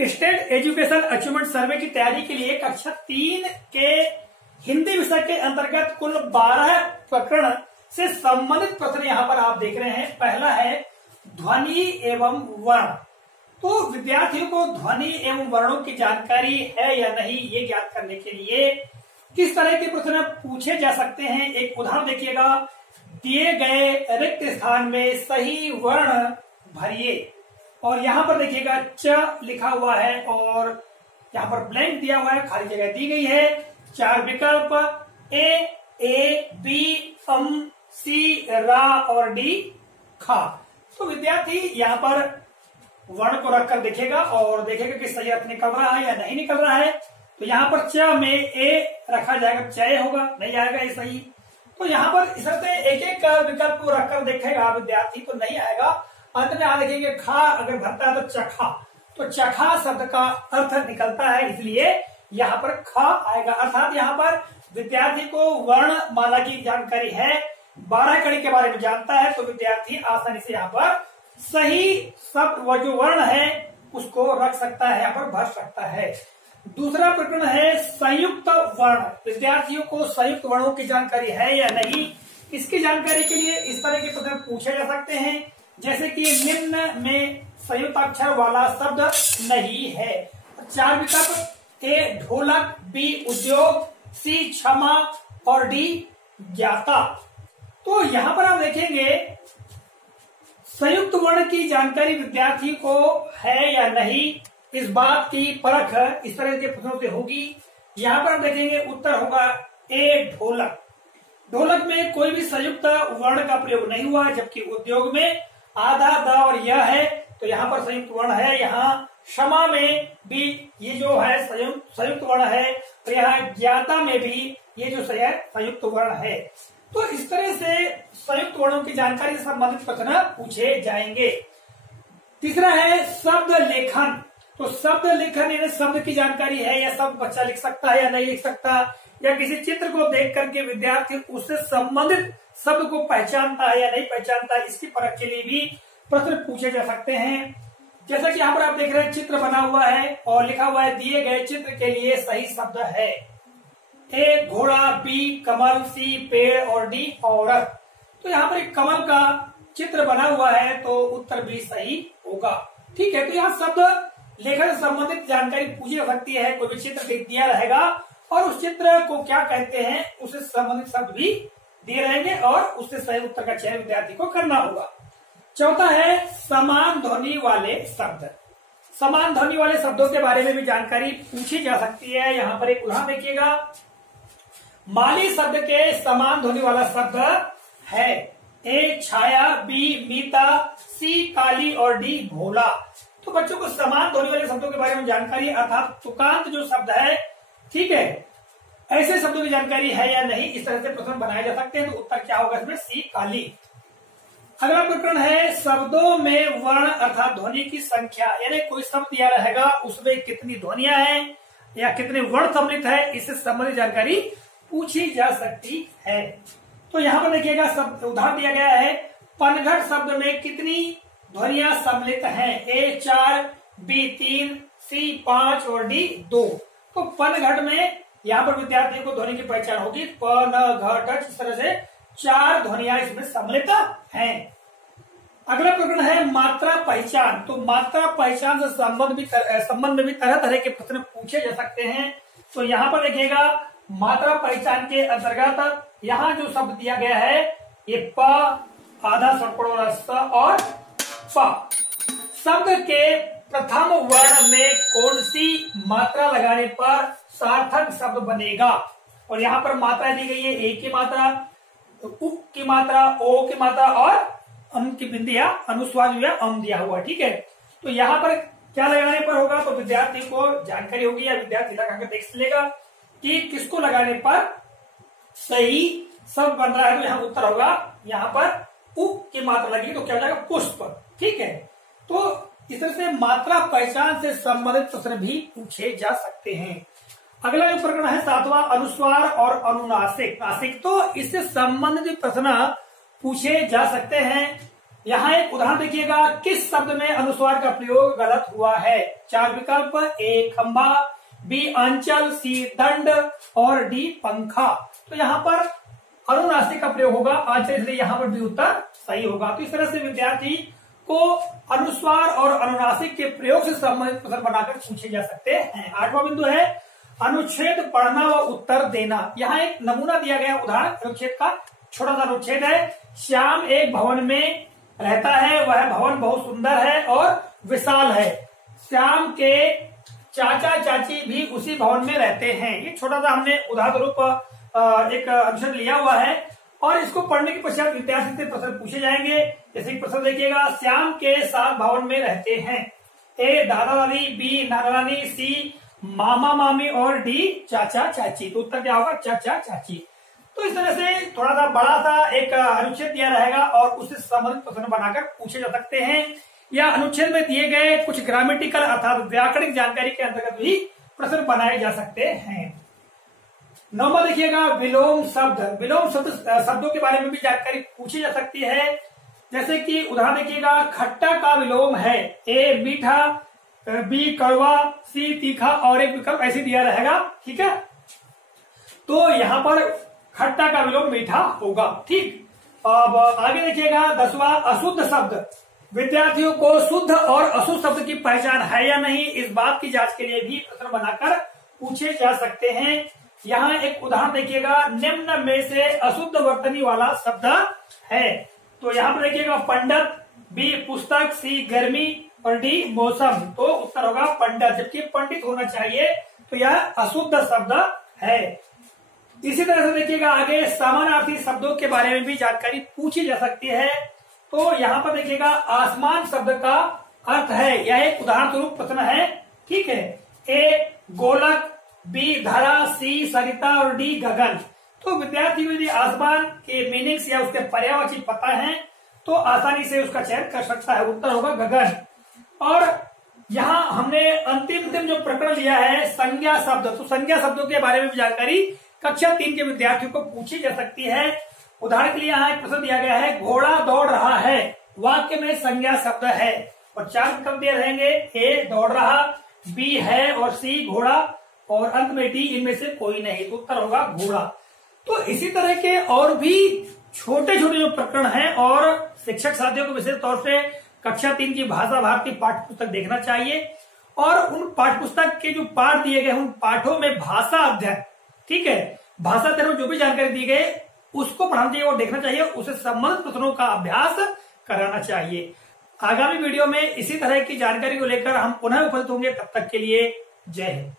State education achievement सर्वे की तैयारी के लिए कक्षा 3 के हिंदी विषय के अंतर्गत कुल 12 प्रकरण से संबंधित प्रश्न यहाँ पर आप देख रहे हैं। पहला है ध्वनि एवं वर्ण। तो विद्यार्थियों को ध्वनि एवं वर्णों की जानकारी है या नहीं, ये ज्ञात करने के लिए किस तरह के प्रश्न पूछे जा सकते हैं। एक उदाहरण देखिएगा, दिए गए रिक्त स्थान में सही वर्ण भरिए। और यहाँ पर देखिएगा च लिखा हुआ है और यहाँ पर ब्लैंक दिया हुआ है, खाली जगह दी गई है। 4 विकल्प ए बी एम सी रा और डी खा। तो विद्यार्थी यहाँ पर वर्ण को रखकर देखेगा और देखेगा कि सही अर्थ निकल रहा है या नहीं निकल रहा है। तो यहाँ पर च में ए रखा जाएगा, चय होगा, नहीं आएगा ये सही। तो यहाँ पर इस तरह से एक एक विकल्प को रखकर देखेगा विद्यार्थी तो नहीं आएगा। अंत में आप देखेंगे खा अगर भरता है तो चखा, तो चखा शब्द का अर्थ निकलता है, इसलिए यहाँ पर खा आएगा। अर्थात यहाँ पर विद्यार्थी को वर्ण माला की जानकारी है, 12 कड़ी के बारे में जानता है, तो विद्यार्थी आसानी से यहाँ पर सही शब्द व जो वर्ण है उसको रख सकता है, यहाँ पर भर सकता है। दूसरा प्रकरण है संयुक्त वर्ण। विद्यार्थियों को संयुक्त वर्णों की जानकारी है या नहीं, इसकी जानकारी के लिए इस तरह के प्रश्न पूछे जा सकते हैं, जैसे कि निम्न में संयुक्त अक्षर वाला शब्द नहीं है। 4 विकल्प ए ढोलक, बी उद्योग, सी क्षमा और डी ज्ञाता। तो यहाँ पर आप देखेंगे संयुक्त वर्ण की जानकारी विद्यार्थी को है या नहीं, इस बात की परख इस तरह के प्रश्नों से होगी। यहाँ पर आप देखेंगे उत्तर होगा ए ढोलक। ढोलक में कोई भी संयुक्त वर्ण का प्रयोग नहीं हुआ है, जबकि उद्योग में आधा द और यह है, तो यहाँ पर संयुक्त वर्ण है। यहाँ क्षमा में भी ये जो है संयुक्त वर्ण है, और यहाँ ज्ञाता में भी ये जो है संयुक्त वर्ण है। तो इस तरह से संयुक्त वर्णों की जानकारी से संबंधित प्रश्न पूछे जाएंगे। तीसरा है शब्द लेखन। तो शब्द लेखन यानी शब्द की जानकारी है, या शब्द बच्चा लिख सकता है या नहीं लिख सकता, या किसी चित्र को देख करके विद्यार्थी उससे संबंधित शब्द को पहचानता है या नहीं पहचानता है, इसकी परख के लिए भी प्रश्न पूछे जा सकते हैं। जैसा कि यहाँ पर आप देख रहे हैं चित्र बना हुआ है और लिखा हुआ है दिए गए चित्र के लिए सही शब्द है। ए घोड़ा, बी कमल, सी पेड़ और डी औरत। तो यहाँ पर एक कमल का चित्र बना हुआ है, तो उत्तर भी सही होगा। ठीक है, तो यहाँ शब्द लेखन से संबंधित जानकारी पूछी जा सकती है। कोई भी चित्र दिया रहेगा और उस चित्र को क्या कहते हैं उससे संबंधित शब्द भी दिए रहेंगे और उससे सही उत्तर का चयन विद्यार्थी को करना होगा। चौथा है समान ध्वनि वाले शब्द। समान ध्वनि वाले शब्दों के बारे में भी जानकारी पूछी जा सकती है। यहाँ पर एक उदाहरण देखिएगा, माली शब्द के समान ध्वनि वाला शब्द है ए छाया, बी मीता, सी काली और डी भोला। तो बच्चों को समान ध्वनि वाले शब्दों के बारे में जानकारी अर्थात तुकांत जो शब्द है, ठीक है, ऐसे शब्दों की जानकारी है या नहीं, इस तरह से प्रश्न बनाए जा सकते हैं। तो उत्तर क्या होगा इसमें, सी काली। अगला प्रकरण है शब्दों में वर्ण अर्थात ध्वनि की संख्या, यानी कोई शब्द दिया रहेगा उसमें कितनी ध्वनियां हैं या कितने वर्ण सम्मिलित है, इससे संबंधित जानकारी पूछी जा सकती है। तो यहाँ पर देखिएगा शब्द उदाहरण दिया गया है, पनघट शब्द में कितनी ध्वनियां सम्मिलित हैं, ए 4, बी 3, सी 5 और डी 2। तो पनघट में यहाँ पर विद्यार्थियों को ध्वनि की पहचान होगी, प न घ ट, इस तरह से 4 ध्वनियां इसमें सम्मिलित हैं। अगला प्रकरण है मात्रा पहचान। तो मात्रा पहचान से संबंध में भी तरह तरह के प्रश्न पूछे जा सकते हैं। तो यहाँ पर देखिएगा मात्रा पहचान के अंतर्गत यहाँ जो शब्द दिया गया है ये प आधा सड़पड़ो स और प। शब्द के प्रथम वर्ण में कौन सी मात्रा लगाने पर सार्थक शब्द बनेगा। और यहाँ पर मात्रा दी गई है, ए की मात्रा, उ की मात्रा, ओ की मात्रा और अम की बिंदी या अनुस्वार जो है अम दिया हुआ। ठीक है, तो यहाँ पर क्या लगाने पर होगा, तो विद्यार्थी को जानकारी होगी या विद्यार्थी लगाकर देख लेगा कि किसको लगाने पर सही शब्द बन रहा है। तो यहाँ उत्तर होगा, यहाँ पर उ की मात्रा लगी तो क्या हो जाएगा, पुष्प। ठीक है, तो इस तरह से मात्रा पहचान से संबंधित प्रश्न भी पूछे जा सकते हैं। अगला जो प्रकरण है 7वां, अनुस्वार और अनुनासिक। नासिक तो इससे संबंधित प्रश्न पूछे जा सकते हैं। यहाँ एक उदाहरण देखिएगा, किस शब्द में अनुस्वार का प्रयोग गलत हुआ है। 4 विकल्प, ए खंभा, बी अंचल, सी दंड और डी पंखा। तो यहाँ पर अनुनासिक का प्रयोग होगा आंचल, इसलिए यहाँ पर भी उत्तर सही होगा। तो इस तरह से विद्यार्थी को अनुस्वार और अनुनासिक के प्रयोग से संबंधित प्रश्न बनाकर पूछे जा सकते हैं। 8वां बिंदु है अनुच्छेद पढ़ना व उत्तर देना। यहाँ एक नमूना दिया गया उदाहरण अनुच्छेद का, छोटा सा अनुच्छेद है। श्याम एक भवन में रहता है, वह भवन बहुत सुंदर है और विशाल है। श्याम के चाचा चाची भी उसी भवन में रहते हैं। ये छोटा सा हमने उदाहरण रूप एक अनुच्छेद लिया हुआ है और इसको पढ़ने के पश्चात विद्यार्थी से प्रश्न पूछे जाएंगे। जैसे प्रश्न देखिएगा, श्याम के साथ भवन में रहते हैं। ए दादा दादी, बी नाना नानी, सी मामा मामी और डी चाचा चाची। तो उत्तर क्या होगा? चाचा चाची। तो इस तरह से थोड़ा सा बड़ा सा एक अनुच्छेद दिया रहेगा और उससे संबंधित प्रश्न बनाकर पूछे जा सकते हैं, या अनुच्छेद में दिए गए कुछ ग्रामेटिकल अर्थात व्याकरणिक जानकारी के अंतर्गत भी प्रश्न बनाए जा सकते हैं। 9वां देखिएगा विलोम शब्द। विलोम शब्दों के बारे में भी जानकारी पूछी जा सकती है। जैसे कि उदाहरण देखिएगा, खट्टा का विलोम है। ए मीठा, बी कड़वा, सी तीखा और एक विकल्प ऐसे दिया रहेगा। ठीक है, तो यहाँ पर खट्टा का विलोम मीठा होगा। ठीक, अब आगे देखिएगा 10वां अशुद्ध शब्द। विद्यार्थियों को शुद्ध और अशुद्ध शब्द की पहचान है या नहीं, इस बात की जांच के लिए भी प्रश्न बनाकर पूछे जा सकते हैं। यहाँ एक उदाहरण देखिएगा, निम्न में से अशुद्ध वर्तनी वाला शब्द है। तो यहाँ पर देखिएगा पंडित, बी पुस्तक, सी गर्मी और डी मौसम। तो उत्तर होगा पंडित, जबकि पंडित होना चाहिए। तो यह अशुद्ध शब्द है। इसी तरह से देखिएगा आगे समानार्थी शब्दों के बारे में भी जानकारी पूछी जा सकती है। तो यहाँ पर देखिएगा आसमान शब्द का अर्थ है, यह एक उदाहरण स्वरूप प्रश्न है। ठीक है, ए गोलक, बी धरा, सी सरिता और डी गगन। तो विद्यार्थी को यदि आसमान के मीनिंग्स या उसके पर्यायवाची पता है तो आसानी से उसका चयन कर सकता है। उत्तर होगा गगन। और यहाँ हमने अंतिम जो प्रकरण लिया है संज्ञा शब्द, तो संज्ञा शब्दों के बारे में जानकारी कक्षा 3 के विद्यार्थियों को पूछी जा सकती है। उदाहरण के लिए यहाँ एक प्रश्न दिया गया है, घोड़ा दौड़ रहा है, वाक्य में संज्ञा शब्द है और 4 विकल्प दिए रहेंगे। ए दौड़ रहा, बी है और सी घोड़ा और अंत में डी इनमें से कोई नहीं। तो उत्तर होगा घोड़ा। तो इसी तरह के और भी छोटे छोटे जो प्रकरण हैं और शिक्षक साथियों को विशेष तौर से कक्षा 3 की भाषा भारती पाठ्य पुस्तक देखना चाहिए और उन पाठ्य पुस्तक के जो पाठ दिए गए उन पाठों में भाषा अध्ययन, ठीक है, भाषा अध्ययन में जो भी जानकारी दी गई उसको पढ़ना चाहिए और देखना चाहिए, उसे संबंधित प्रश्नों का अभ्यास कराना चाहिए। आगामी वीडियो में इसी तरह की जानकारी को लेकर हम पुनः उपस्थित होंगे। तब तक के लिए जय हिंद।